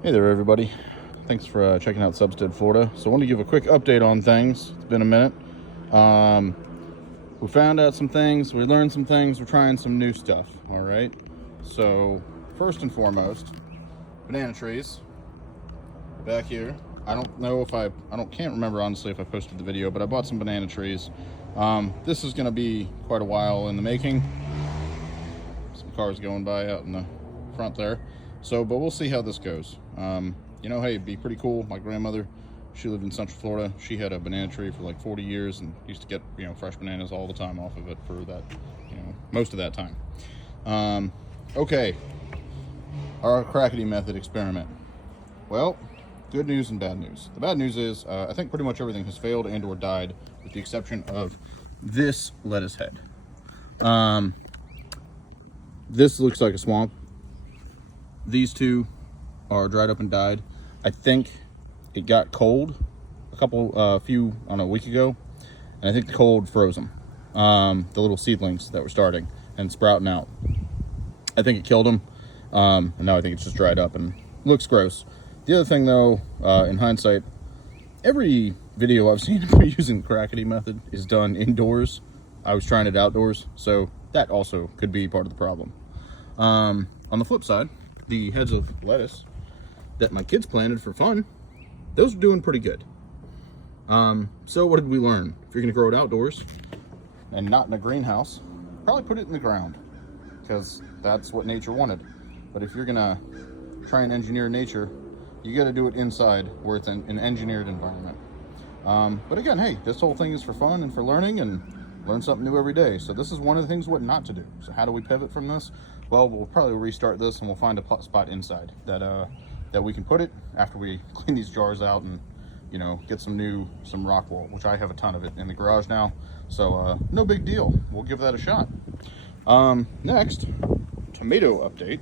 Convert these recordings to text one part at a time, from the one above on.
Hey there, everybody. Thanks for checking out Substead, Florida. So I want to give a quick update on things. It's been a minute. We found out some things. We learned some things. We're trying some new stuff. All right. So first and foremost, banana trees back here. I don't know if can't remember honestly if I posted the video, but I bought some banana trees. This is going to be quite a while in the making. Some cars going by out in the front there. So, but we'll see how this goes. Hey, it'd be pretty cool. My grandmother, she lived in Central Florida. She had a banana tree for like 40 years and used to get, fresh bananas all the time off of it for that, most of that time. Okay. Our crackety method experiment. Well, good news and bad news. The bad news is, I think pretty much everything has failed and or died with the exception of this lettuce head. This looks like a swamp. These two are dried up and died. I think it got cold a week ago, and I think the cold froze them. The little seedlings that were starting and sprouting out. I think it killed them, and now I think it's just dried up and looks gross. The other thing, though, in hindsight, every video I've seen of using the crackety method is done indoors. I was trying it outdoors, so that also could be part of the problem. On the flip side, the heads of lettuce that my kids planted for fun, those are doing pretty good. So what did we learn? If you're gonna grow it outdoors and not in a greenhouse, probably put it in the ground because that's what nature wanted. But if you're gonna try and engineer nature, you gotta do it inside where it's an engineered environment. But again, hey, this whole thing is for fun and for learning and learn something new every day. So this is one of the things what not to do. So how do we pivot from this? Well, we'll probably restart this and we'll find a spot inside that we can put it after we clean these jars out and, get some rock wool, which I have a ton of it in the garage now. So no big deal. We'll give that a shot. Next, tomato update.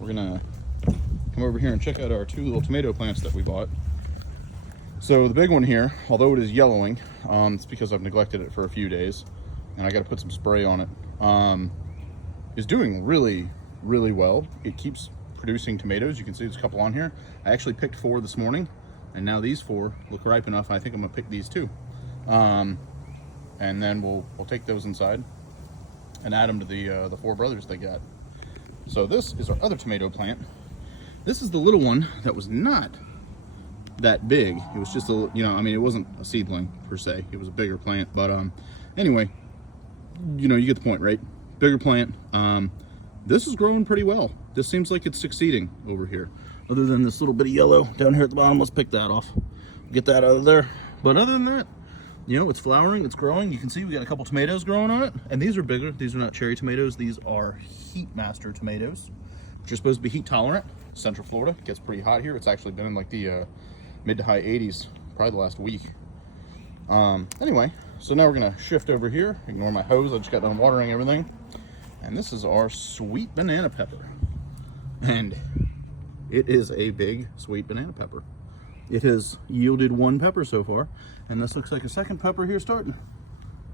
We're gonna come over here and check out our two little tomato plants that we bought. So the big one here, although it is yellowing, it's because I've neglected it for a few days and I got to put some spray on it. Is doing really, really well. It keeps producing tomatoes. You can see there's a couple on here. I actually picked 4 this morning, and now these 4 look ripe enough. I think I'm gonna pick these 2, and then we'll take those inside and add them to the 4 brothers they got. So this is our other tomato plant. This is the little one that was not that big. It was just it wasn't a seedling per se. It was a bigger plant, but anyway, you get the point, right? Bigger plant. This is growing pretty well. This seems like it's succeeding over here. Other than this little bit of yellow down here at the bottom, let's pick that off. Get that out of there. But other than that, it's flowering, it's growing. You can see we got a couple tomatoes growing on it, and these are bigger. These are not cherry tomatoes. These are Heat Master tomatoes, which are supposed to be heat tolerant. Central Florida gets pretty hot here. It's actually been in like the mid to high 80s probably the last week. Anyway, so now we're gonna shift over here. Ignore my hose, I just got done watering everything. And this is our sweet banana pepper. And it is a big sweet banana pepper. It has yielded 1 pepper so far, and this looks like a second pepper here starting.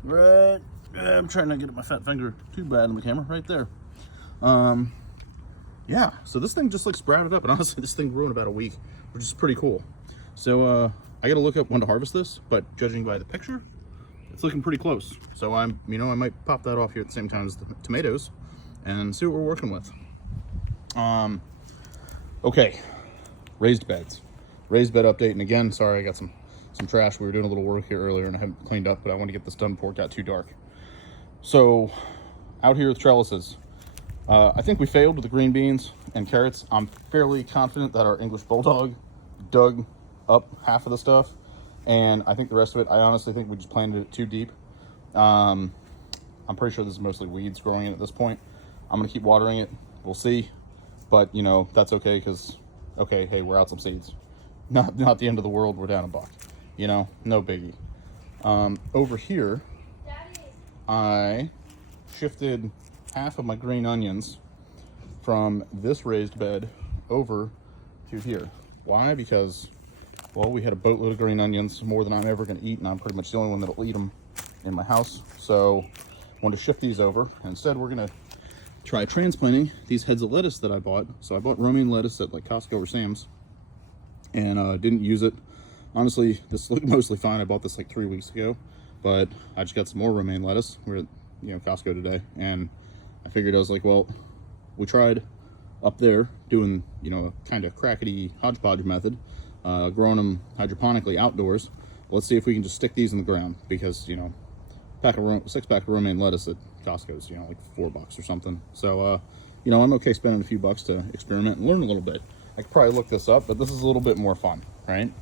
Right, I'm trying not to get my fat finger too bad in the camera, right there. Yeah, so this thing just like sprouted up, and honestly this thing grew in about a week, which is pretty cool. So I gotta look up when to harvest this, but judging by the picture, it's looking pretty close. So I might pop that off here at the same time as the tomatoes and see what we're working with. Okay, raised beds. Raised bed update, and again, sorry, I got some trash. We were doing a little work here earlier and I haven't cleaned up, but I want to get this done before it got too dark. So out here with trellises. I think we failed with the green beans and carrots. I'm fairly confident that our English bulldog dug up half of the stuff, and I think the rest of it, I honestly think we just planted it too deep. I'm pretty sure this is mostly weeds growing in at this point. I'm gonna keep watering it, we'll see, but that's okay, because hey, we're out some seeds. Not the end of the world. We're down a buck, no biggie. Over here, I shifted half of my green onions from this raised bed over to here. Why? Because, well, we had a boatload of green onions, more than I'm ever going to eat, and I'm pretty much the only one that'll eat them in my house. So I wanted to shift these over. And instead, we're going to try transplanting these heads of lettuce that I bought. So I bought romaine lettuce at like Costco or Sam's, and didn't use it. Honestly, this looked mostly fine. I bought this like 3 weeks ago, but I just got some more romaine lettuce. We're at Costco today, and I figured, I was like, well, we tried up there doing a kind of crackety hodgepodge method, growing them hydroponically outdoors. Let's see if we can just stick these in the ground, because 6-pack of romaine lettuce at Costco is like $4 or something. So I'm okay spending a few bucks to experiment and learn a little bit. I could probably look this up, but this is a little bit more fun, right?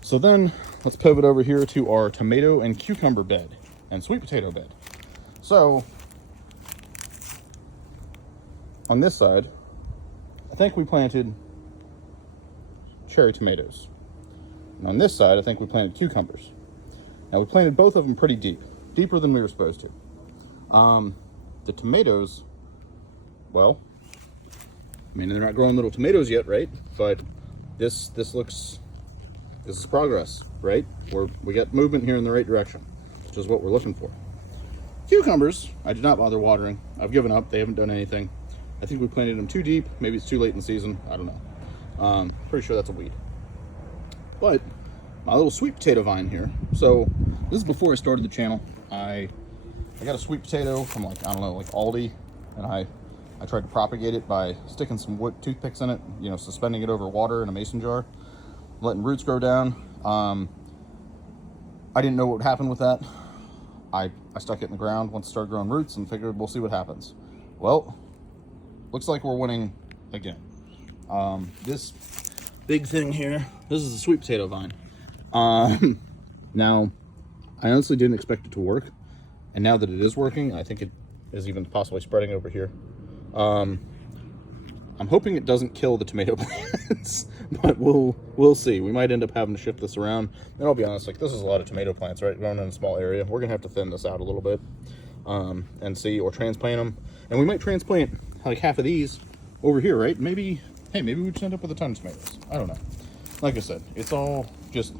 So then let's pivot over here to our tomato and cucumber bed and sweet potato bed. So on this side, I think we planted cherry tomatoes. And on this side, I think we planted cucumbers. Now we planted both of them pretty deep, deeper than we were supposed to. The tomatoes, well, I mean, they're not growing little tomatoes yet, right? But this is progress, right? We got movement here in the right direction, which is what we're looking for. Cucumbers, I did not bother watering. I've given up. They haven't done anything. I think we planted them too deep. Maybe it's too late in the season. I don't know. Pretty sure that's a weed. But my little sweet potato vine here. So this is before I started the channel. I got a sweet potato from like Aldi, and I tried to propagate it by sticking some wood toothpicks in it, suspending it over water in a mason jar, letting roots grow down. I didn't know what would happen with that. I stuck it in the ground once it started growing roots and figured we'll see what happens. Well, looks like we're winning again. This big thing here, this is a sweet potato vine. Now, I honestly didn't expect it to work, and now that it is working, I think it is even possibly spreading over here. I'm hoping it doesn't kill the tomato plants, but we'll see. We might end up having to shift this around. And I'll be honest, like, this is a lot of tomato plants, right? Growing in a small area. We're gonna have to thin this out a little bit, and see, or transplant them. And we might transplant like half of these over here, right? Maybe, hey, maybe we just end up with a ton of tomatoes. I don't know. Like I said, it's all just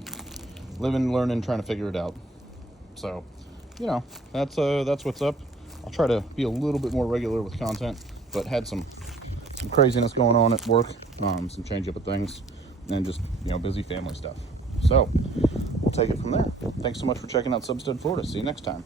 living, learning, trying to figure it out. So, that's what's up. I'll try to be a little bit more regular with content, but had some craziness going on at work, some change up of things, and just busy family stuff. So we'll take it from there. Thanks so much for checking out Substead, Florida. See you next time.